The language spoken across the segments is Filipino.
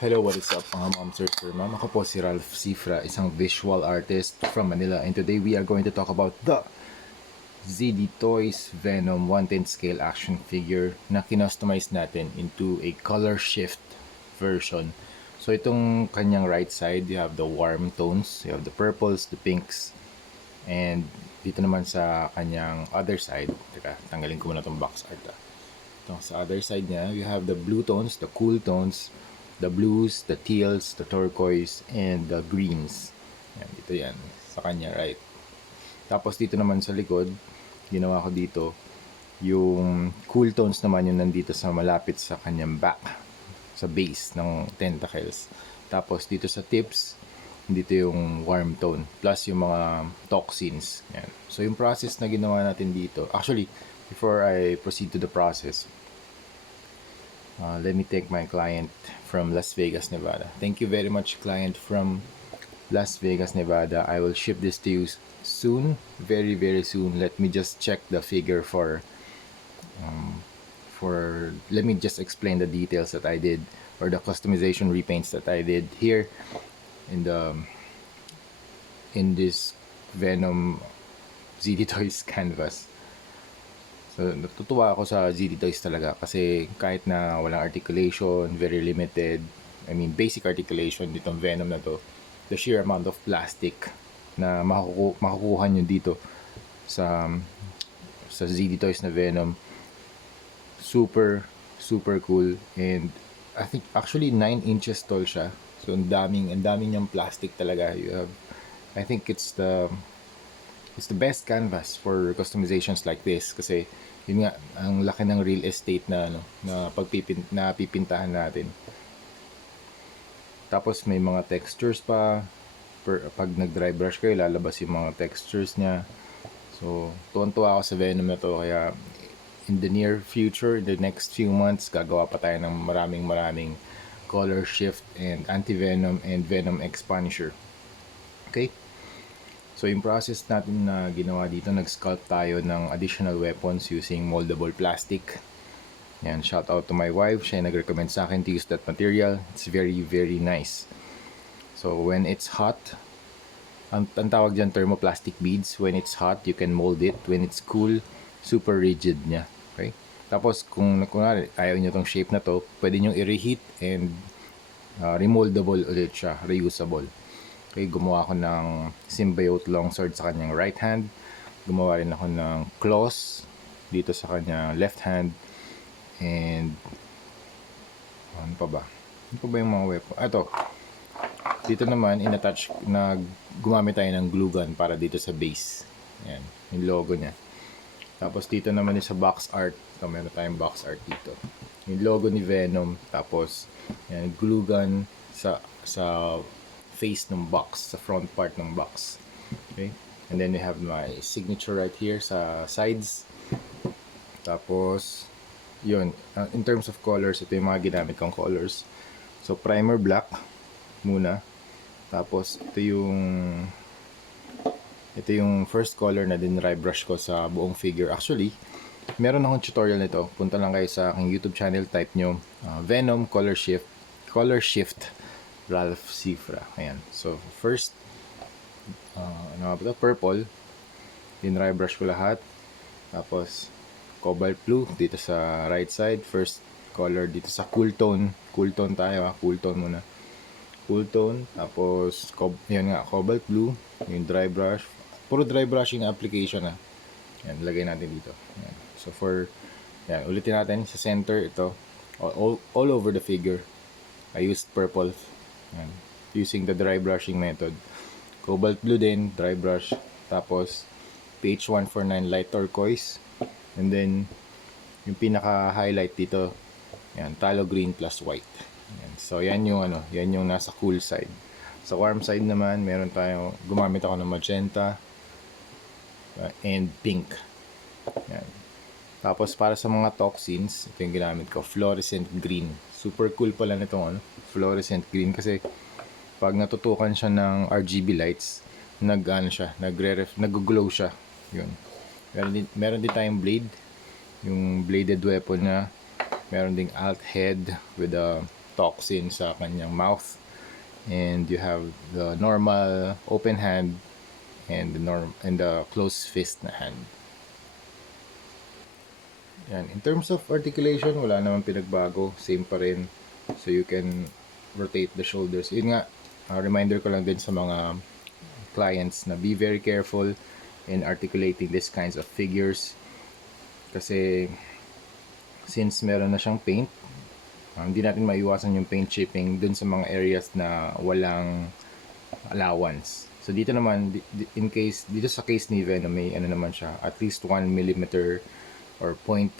Hello, what is up mga ma'am, sir, ma'am? Ako po si Ralph Cifra, isang visual artist from Manila. And today we are going to talk about the ZD Toys Venom 1/10 scale action figure na kinustomize natin into a color shift version. So itong kanyang right side, you have the warm tones, you have the purples, the pinks, and dito naman sa kanyang other side, teka, tanggalin ko muna itong box art. Ito, sa other side niya, you have the blue tones, the cool tones, the blues, the teals, the turquoise, and the greens. Yan, dito yan. Sa kanya, right? Tapos dito naman sa likod, ginawa ko dito, yung cool tones naman yung nandito sa malapit sa kanyang back, sa base ng tentacles. Tapos dito sa tips, dito yung warm tone, plus yung mga toxins. Yan. So yung process na ginawa natin dito, actually, before I proceed to the process, let me thank my client from Las Vegas, Nevada. Thank you very much, client from Las Vegas, Nevada. I will ship this to you soon, very, very soon. Let me just check the figure let me just explain the details that I did, or the customization repaints that I did here in this Venom ZD Toys canvas. So, natutuwa ako sa ZD Toys talaga kasi kahit na walang articulation, very limited, I mean basic articulation ditong Venom na to, the sheer amount of plastic na makukuha nyo dito sa ZD Toys na Venom, super cool. And I think actually 9 inches tall siya, so ang daming niyang plastic talaga. I think it's the best canvas for customizations like this kasi yun nga, ang laki ng real estate na na pipintahan natin. Tapos may mga textures pa, pag nag-dry brush kayo lalabas yung mga textures niya. So tuwan-tuwa ako sa Venom na to, kaya in the near future, in the next few months, gagawa pa tayo ng maraming color shift and anti-venom and Venom X Punisher. Okay? So yung process natin na ginawa dito, nag-sculpt tayo ng additional weapons using moldable plastic. Yan, shout out to my wife. Siya nag-recommend sa akin to use that material. It's very, very nice. So when it's hot, ang tawag dyan thermoplastic beads. When it's hot, you can mold it. When it's cool, super rigid niya. Okay? Tapos kung ayaw nyo tong shape na to, pwede nyo i-reheat and remoldable ulit siya, reusable. Okay, gumawa ako ng symbiote longsword sa kanyang right hand. Gumawa rin ako ng claws dito sa kanyang left hand. And ano pa ba? Ano pa ba yung mga weapon? Ito. Dito naman, gumamit tayo ng glue gun para dito sa base. Yan, yung logo niya. Tapos dito naman yung sa box art. Ito, meron tayong box art dito. Yung logo ni Venom. Tapos, yan, glue gun sa face ng box, sa front part ng box. Okay? And then we have my signature right here sa sides. Tapos, yun. In terms of colors, ito yung mga ginamit kong colors. So, primer black muna. Tapos, ito yung first color na dry brush ko sa buong figure. Actually, meron akong tutorial nito. Punta lang kayo sa aking YouTube channel, type nyo Venom Color Shift Ralph Cifra. Ayan. So, first, purple. Dry brush ko lahat. Tapos, cobalt blue dito sa right side. First color dito sa cool tone. Cool tone tayo, cool tone muna. Cool tone. Tapos, yun nga, cobalt blue. Yung dry brush. Puro dry brushing application na. Ayan, lagay natin dito. Ayan. So, yan, ulitin natin sa center ito. All over the figure. I used purple. Yan. Using the dry brushing method. Cobalt blue din, dry brush. Tapos, PH149 light turquoise. And then, yung pinaka-highlight dito, yan, phthalo green plus white. Yan. So, yan yung nasa cool side. Sa warm side naman, gumamit ako ng magenta and pink. Yan. Tapos, para sa mga toxins, ito yung ginamit ko, fluorescent green. Super cool pala nitong fluorescent green kasi pag natutukan siya ng RGB lights, nag-glow siya. Yun. Meron din tayong blade, yung bladed weapon niya. Meron ding alt head with a toxin sa kanyang mouth. And you have the normal open hand and the closed fist na hand. Yan. In terms of articulation, wala namang pinagbago. Same pa rin. So you can rotate the shoulders. Yun nga, reminder ko lang din sa mga clients na be very careful in articulating these kinds of figures. Kasi since meron na siyang paint, hindi natin maiwasan yung paint chipping dun sa mga areas na walang allowance. So dito naman, dito sa case ni Venom, may ano naman siya, at least 1 millimeter or 0.1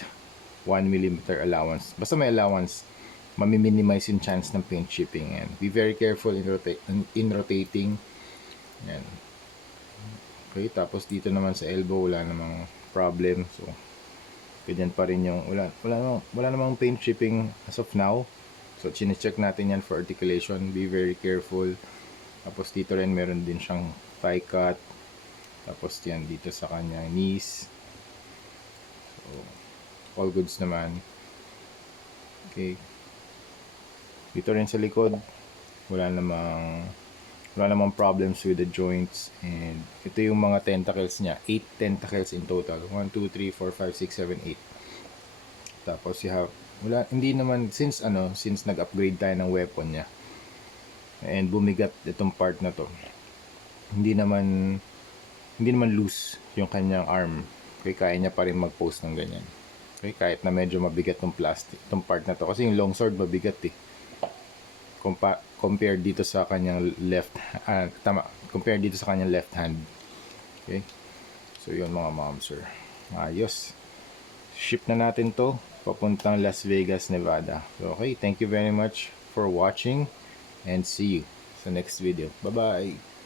millimeter allowance. Basta may allowance, mami-minimize yung chance ng paint chipping. And be very careful in rotating. Yan. Okay, tapos dito naman sa elbow, wala namang problem. So, ganyan pa rin yung, wala namang paint chipping as of now. So, chine-check natin yan for articulation. Be very careful. Tapos dito rin meron din siyang thigh cut. Tapos yan dito sa kanyang knees. So, all goods naman. Okay. Dito rin sa likod, wala namang problems with the joints. And ito yung mga tentacles niya. 8 tentacles in total. 1, 2, 3, 4, 5, 6, 7, 8. Tapos you have, hindi naman, since nag-upgrade tayo ng weapon niya, and bumigat itong part na to, hindi naman loose yung kanyang arm. Okay, kaya niya pa rin mag-pose ng ganyan. Okay, kahit na medyo mabigat tong plastic, itong part na to. Kasi yung longsword mabigat eh. Compared dito sa kanyang compared dito sa kanyang left hand. Okay, so yun mga ma'am sir, ayos. Ship na natin to papuntang Las Vegas, Nevada. So, okay, thank you very much for watching and see you sa next video. Bye bye.